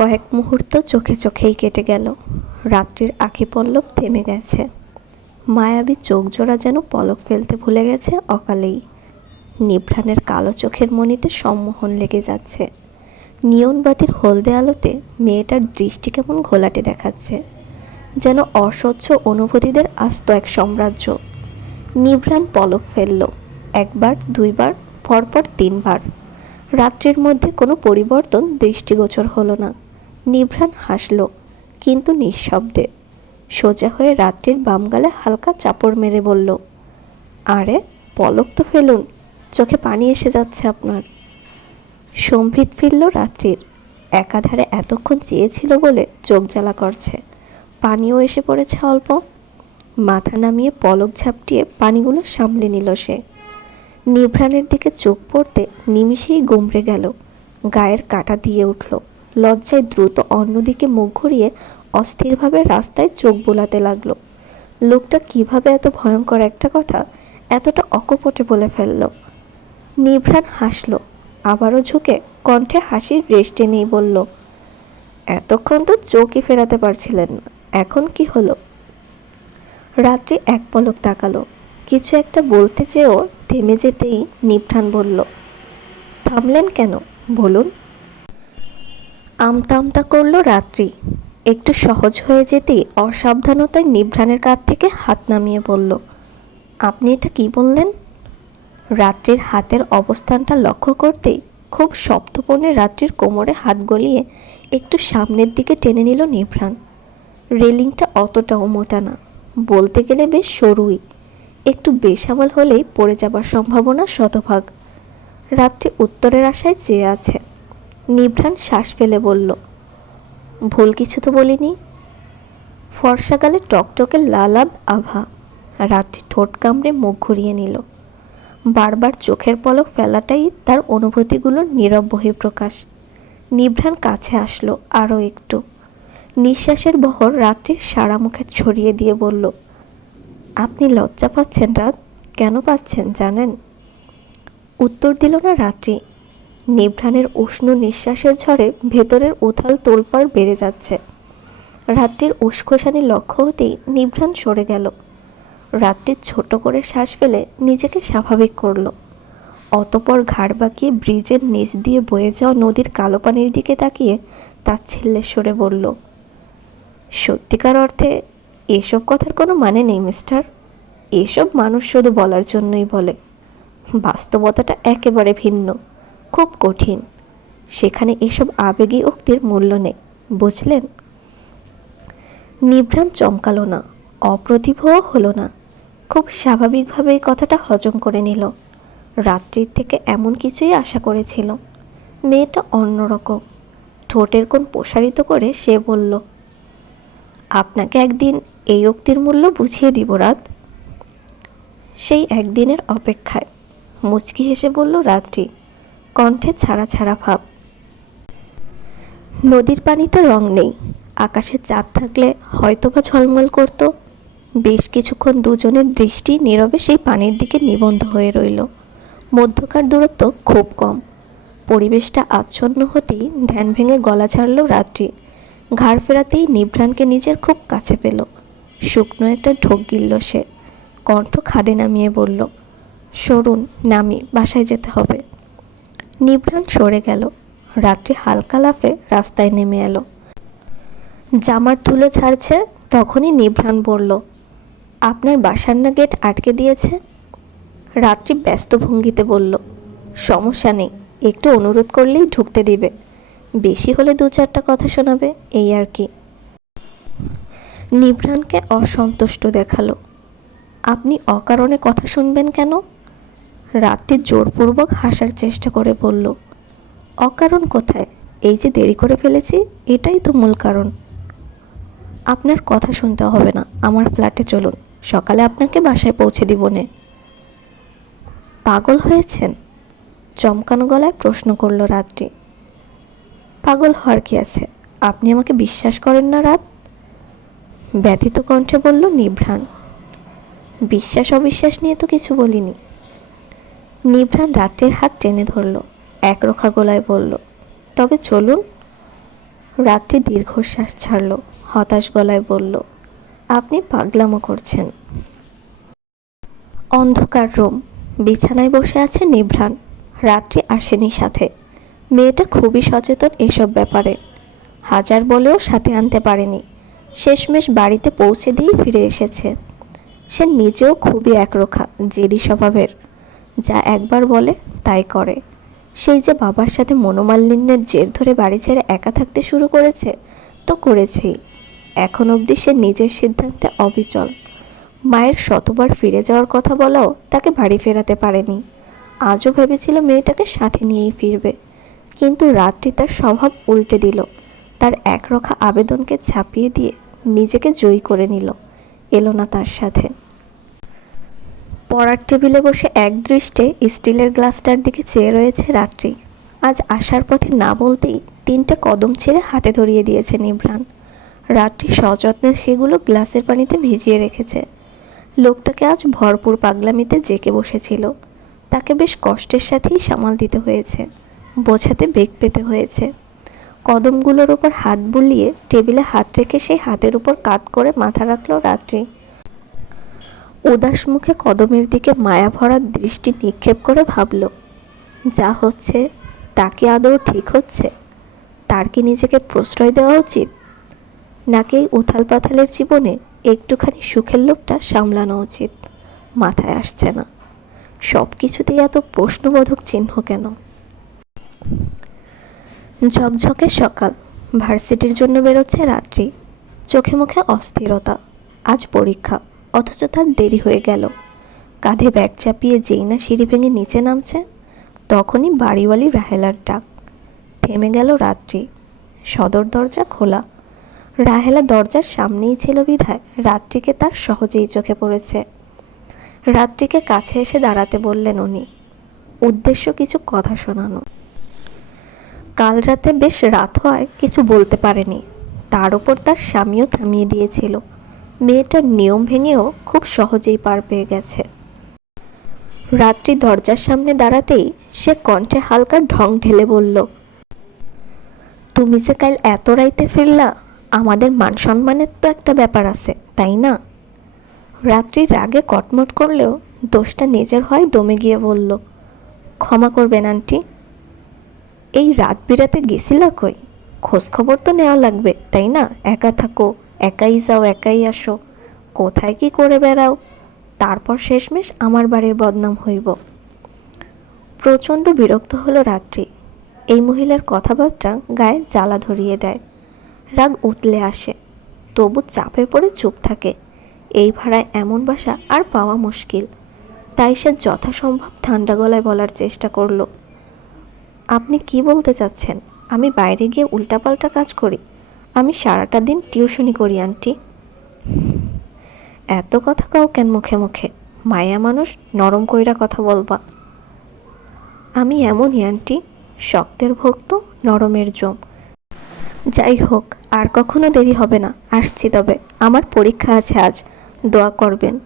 কয়েক মুহূর্ত চোখে চোখেই কেটে গেল। রাত্রির আখি পল্লব থেমে গেছে। মায়াবী চোখ জোড়া যেন পলক ফেলতে ভুলে গেছে অকালেই। নিভ্রাণের কালো চোখের মনিতে সম্মোহন লেগে যাচ্ছে। নিয়নবাতির হলদে আলোতে মেয়েটার দৃষ্টি কেমন ঘোলাটে দেখাচ্ছে। যেন অস্বচ্ছ অনুভূতিদের আস্ত এক সাম্রাজ্য। নিভ্রাণ পলক ফেলল, একবার, দুইবার, পরপর তিনবার। রাত্রির মধ্যে কোনো পরিবর্তন দৃষ্টিগোচর হলো না। নিভ্রাণ হাসল, কিন্তু নিঃশব্দে। সোজা হয়ে রাত্রির বাম গালে হালকা চাপড় মেরে বলল, আরে, পলক তো ফেলুন, চোখে পানি এসে যাচ্ছে আপনার। সম্ভিত ফিরল রাত্রির, একাধারে এতক্ষণ চেয়েছিল বলে চোখ জ্বালা করছে। পানিও এসে পড়েছে অল্প। মাথা নামিয়ে পলক ঝাপটিয়ে পানিগুলো সামলে নিল সে। নিভ্রাণের দিকে চোখ পড়তে নিমিষেই গুমড়ে গেল, গায়ের কাটা দিয়ে উঠল। লজ্জায় দ্রুত অন্যদিকে মুখ ঘুরিয়ে অস্থিরভাবে রাস্তায় চোখ বোলাতে লাগল। লোকটা কীভাবে এত ভয়ঙ্কর একটা কথা এতটা অকপটে বলে ফেলল। নিভ্রাণ হাসল, আবারও ঝুঁকে কণ্ঠে হাসির রেস্টে নেই বলল, এতক্ষণ তো চোখই ফেরাতে পারছিলেন না এখন কি হলো? রাত্রি এক পলক তাকালো, কিছু একটা বলতে চেয়েও থেমে যেতেই নিভ্রাণ বলল, থামলেন কেন? বলুন। আমতা আমতা করল রাত্রি। একটু সহজ হয়ে যেতেই অসাবধানতায় নিভ্রাণের কাছ থেকে হাত নামিয়ে বলল, আপনি এটা কি বললেন? রাত্রির হাতের অবস্থানটা লক্ষ্য করতেই খুব শব্দপূর্ণে রাত্রির কোমরে হাত গলিয়ে একটু সামনের দিকে টেনে নিল নিভ্রাণ রেলিংটা অতটাও মোটা না, বলতে গেলে বেশ সরুই। একটু বেসামাল হলেই পড়ে যাবার সম্ভাবনা শতভাগ। রাত্রি উত্তরের আশায় চেয়ে আছে। নিভ্রাণ শ্বাস ফেলে বলল, ভুল কিছু তো বলিনি। ফর্সাকালে টকটকে লালাব আভা রাত্রি ঠোঁট কামড়ে মুখ ঘুরিয়ে নিল। বারবার চোখের পলক ফেলাটাই তার অনুভূতিগুলোর নীরব বহিঃপ্রকাশ। নিভ্রাণ কাছে আসলো আরও একটু। নিঃশ্বাসের বহর রাত্রির সারা মুখে ছড়িয়ে দিয়ে বলল, আপনি লজ্জা পাচ্ছেন রাত? কেন পাচ্ছেন জানেন? উত্তর দিল না রাত্রি। নিভ্রাণের উষ্ণ নিঃশ্বাসের ঝড়ে ভেতরের উথাল তোলপাড় বেড়ে যাচ্ছে। রাত্রির উস্কোসানি লক্ষ্য হতেই নিভ্রাণ সরে গেল। রাত্রির ছোট করে শ্বাস ফেলে নিজেকে স্বাভাবিক করল। অতপর ঘাড় বাঁকিয়ে ব্রিজের নিচ দিয়ে বয়ে যাওয়া নদীর কালো পানির দিকে তাকিয়ে তাচ্ছিল্যের সরে বলল, সত্যিকার অর্থে এসব কথার কোনো মানে নেই, মিস্টার। এসব মানুষ শুধু বলার জন্যই বলে। বাস্তবতাটা একেবারে ভিন্ন। খুব কঠিন। সেখানে এসব আবেগী উক্তির মূল্য নেই, বুঝলেন? নিভ্রাণ চমকালো না অপ্রতিভও হলো না। খুব স্বাভাবিকভাবে এই কথাটা হজম করে নিল। রাত্রির থেকে এমন কিছুই আশা করেছিল। মেয়েটা অন্যরকম। ঠোঁটের কোণ প্রসারিত করে সে বলল, আপনাকে একদিন এই উক্তির মূল্য বুঝিয়ে দিব, রাত। সেই একদিনের অপেক্ষায় মুচকি হেসে বলল, রাত্রি কণ্ঠে ছাড়া ছাড়া ভাব। নদীর পানিতে রং নেই, আকাশে চাঁদ থাকলে হয়তোবা ঝলমল করতো। বেশ কিছুক্ষণ দুজনের দৃষ্টি নীরবে সেই পানির দিকে নিবন্ধ হয়ে রইল। মধ্যকার দূরত্ব খুব কম। পরিবেশটা আচ্ছন্ন হতেই ধ্যান ভেঙে গলা ছাড়ল রাত্রি। ঘাড় ফেরাতেই নিভ্রাণকে নিজের খুব কাছে পেল। শুকনো একটা ঢোক গিলল সে। কণ্ঠ খাদে নামিয়ে বলল, সরুন, নামি, বাসায় যেতে হবে। নিভ্রাণ সরে গেল। রাত্রি হালকা লাফে রাস্তায় নেমে এলো। জামার ধুলো ছাড়ছে, তখনই নিভ্রাণ বলল, আপনার বাসার না গেট আটকে দিয়েছে? রাত্রি ব্যস্ত ভঙ্গিতে বলল, সমস্যা নেই, একটু অনুরোধ করলেই ঢুকতে দিবে। বেশি হলে দু চারটা কথা শোনাবে, এই আর কি। নিভ্রাণকে অসন্তুষ্ট দেখাল, আপনি অকারণে কথা শুনবেন কেন? রাত্রি জোরপূর্বক হাসার চেষ্টা করে বলল, অকারণ কোথায়? এই যে দেরি করে ফেলেছি, এটাই তো মূল কারণ। আপনার কথা শুনতে হবে না, আমার ফ্ল্যাটে চলুন, সকালে আপনাকে বাসায় পৌঁছে দিব নে। পাগল হয়েছেন? চমকানো গলায় প্রশ্ন করল রাত্রি পাগল হওয়ার কি আছে? আপনি আমাকে বিশ্বাস করেন না রাত? ব্যথিত কণ্ঠে বলল নিভ্রাণ। বিশ্বাস অবিশ্বাস নিয়ে তো কিছু বলিনি। নিভ্রাণ রাত্রির হাত টেনে ধরল একরোখা গলায় বলল, তবে চলুন। রাত্রি দীর্ঘশ্বাস ছাড়ল, হতাশ গলায় বলল, আপনি পাগলামো করছেন। অন্ধকার রুম, বিছানায় বসে আছে নিভ্রাণ, রাত্রি আসেনি সাথে। মেয়েটা খুবই সচেতন এসব ব্যাপারে। হাজার বলেও সাথে আনতে পারেনি, শেষমেশ বাড়িতে পৌঁছে দিয়ে ফিরে এসেছে। সে নিজেও খুবই একরোখা, জেদি স্বভাবের। যা একবার বলে, তাই করে। সেই যে বাবার সাথে মনোমালিন্যের জের ধরে বাড়ি ছেড়ে একা থাকতে শুরু করেছে, তো করেছেই। এখন অবধি সে নিজের সিদ্ধান্তে অবিচল। মায়ের শতবার ফিরে যাওয়ার কথা বলাও তাকে বাড়ি ফেরাতে পারেনি। আজও ভেবেছিল মেয়েটাকে সাথে নিয়েই ফিরবে। কিন্তু রাত্রি তার স্বভাব উল্টে দিল। তার একরখা আবেদনকে ছাপিয়ে দিয়ে নিজেকে জয়ী করে নিল। এলো না তার সাথে। পড়ার টেবিলে বসে এক দৃষ্টে স্টিলের গ্লাসটার দিকে চেয়ে রয়েছে রাত্রি। আজ আসার পথে না বলতেই তিনটে কদম ছেড়ে হাতে ধরিয়ে দিয়েছে নিভ্রাণ রাত্রি সযত্নে সেগুলো গ্লাসের পানিতে ভিজিয়ে রেখেছে। লোকটাকে আজ ভরপুর পাগলামিতে জেকে বসেছিল। তাকে বেশ কষ্টের সাথেই সামাল দিতে হয়েছে, বোঝাতে বেগ পেতে হয়েছে। কদমগুলোর ওপর হাত বুলিয়ে টেবিলে হাত রেখে সেই হাতের উপর কাত করে মাথা রাখল রাত্রি। উদাস মুখে কদমের দিকে মায়া ভরা দৃষ্টি নিক্ষেপ করে ভাবল, যা হচ্ছে, তা কি আদৌ ঠিক হচ্ছে? তার কি নিজেকে প্রশ্রয় দেওয়া উচিত? নাকি উথাল পাথালের জীবনে একটুখানি সুখের লোকটা সামলানো উচিত? মাথায় আসছে না। সব কিছুতেই এত প্রশ্নবোধক চিহ্ন কেন? ঝকঝকে সকাল। ভার্সিটির জন্য বেরোচ্ছে রাত্রি। চোখে মুখে অস্থিরতা। আজ পরীক্ষা। অথচ তার দেরি হয়ে গেল। কাঁধে ব্যাগ চাপিয়ে যেই না সিঁড়ি ভেঙে নিচে নামছে, তখনই বাড়িওয়ালি রাহেলার ডাক। থেমে গেল রাত্রি। সদর দরজা খোলা। রাহেলা দরজার সামনেই ছিল বিধায়, রাত্রিকে তার সহজেই চোখে পড়েছে। রাত্রিকে কাছে এসে দাঁড়াতে বললেন উনি, উদ্দেশ্য কিছু কথা শোনানো। কাল রাতে বেশ রাত হয় কিছু বলতে পারেনি। তার ওপর তার স্বামীও থামিয়ে দিয়েছিল। মেয়েটার নিয়ম ভেঙেও খুব সহজেই পার পেয়ে গেছে। রাত্রি দরজার সামনে দাঁড়াতেই সে কণ্ঠে হালকা ঢং ঢেলে বলল, তুমি যে কাল এত রাইতে ফিরলা, আমাদের মান সম্মানের তো একটা ব্যাপার আছে, তাই না? রাত্রি রাগে কটমট করলেও দোষটা নিজের হয় দমে গিয়ে বলল, ক্ষমা করবেন আন্টি। এই রাত বিরাতে গেছিলা কই? খোঁজ খবর তো নেওয়া লাগবে, তাই না? একা থাকো। একাই যাও, একাই আসো। কোথায় কি করে বেড়াও? তারপর শেষমেশ আমার বাড়ির বদনাম হইব। প্রচণ্ড বিরক্ত হলো রাত্রি। এই মহিলার কথাবার্তা গায়ে জ্বালা ধরিয়ে দেয়। রাগ উতলে আসে। তবু চাপে পড়ে চুপ থাকে। এই ভাড়ায় এমন বাসা আর পাওয়া মুশকিল। তাই সে যথাসম্ভব ঠান্ডা গলায় বলার চেষ্টা করল। আপনি কি বলতে চাচ্ছেন? আমি বাইরে গিয়ে উল্টাপাল্টা কাজ করি। আমি সারাটা দিন টিউশনি করি, আন্টি। এত কথা কাও কেন মুখে মুখে? মায়া মানুষ নরম কইরা কথা বলবা। আমি এমনই, আন্টি, শক্তের ভক্ত, নরমের জম। যাই হোক, আর কখনো দেরি হবে না। আসছি তবে। আমার পরীক্ষা আছে আজ। দোয়া করবেন।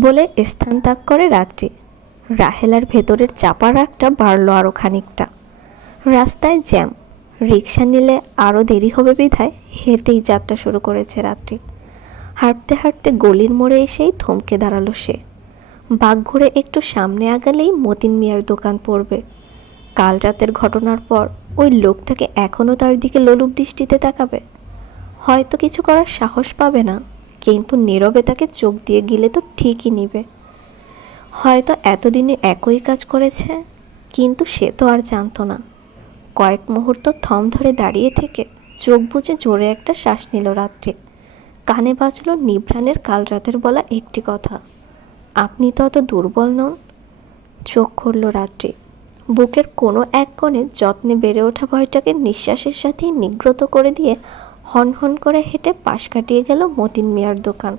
বলে স্থান ত্যাগ করে রাত্রি। রাহেলার ভেতরের চাপা রাগটা বাড়লো আরও খানিকটা। রাস্তায় জ্যাম। রিক্সা নিলে আরও দেরি হবে বিধায় হেঁটেই যাত্রা শুরু করেছে রাত্রি। হাঁটতে হাঁটতে গলির মোড়ে এসেই থমকে দাঁড়াল সে। বাঘ ঘুরে একটু সামনে আগালেই মতিন মিয়ার দোকান পড়বে। কাল রাতের ঘটনার পর ওই লোকটাকে এখনও তার দিকে লোলুপ দৃষ্টিতে তাকাবে। হয়তো কিছু করার সাহস পাবে না, কিন্তু নীরবে তাকে চোখ দিয়ে গিলে তো ঠিকই নিবে। হয়তো এতদিনে একই কাজ করেছে, কিন্তু সে তো আর জানতো না। কয়েক মুহূর্ত থম ধরে দাঁড়িয়ে থেকে চোখ বুজে জোরে একটা শ্বাস নিল রাত্রে। কানে বাজলো নিভ্রাণের কাল রাতের বলা একটি কথা। আপনি তো অত দুর্বল নন। চোখ খুলল রাত্রি। বুকের কোনো এক কোণে যত্নে বেড়ে ওঠা ভয়টাকে নিঃশ্বাসের সাথেই নিগ্রত করে দিয়ে হন হন করে হেঁটে পাশ কাটিয়ে গেল মতিন মিয়ার দোকান।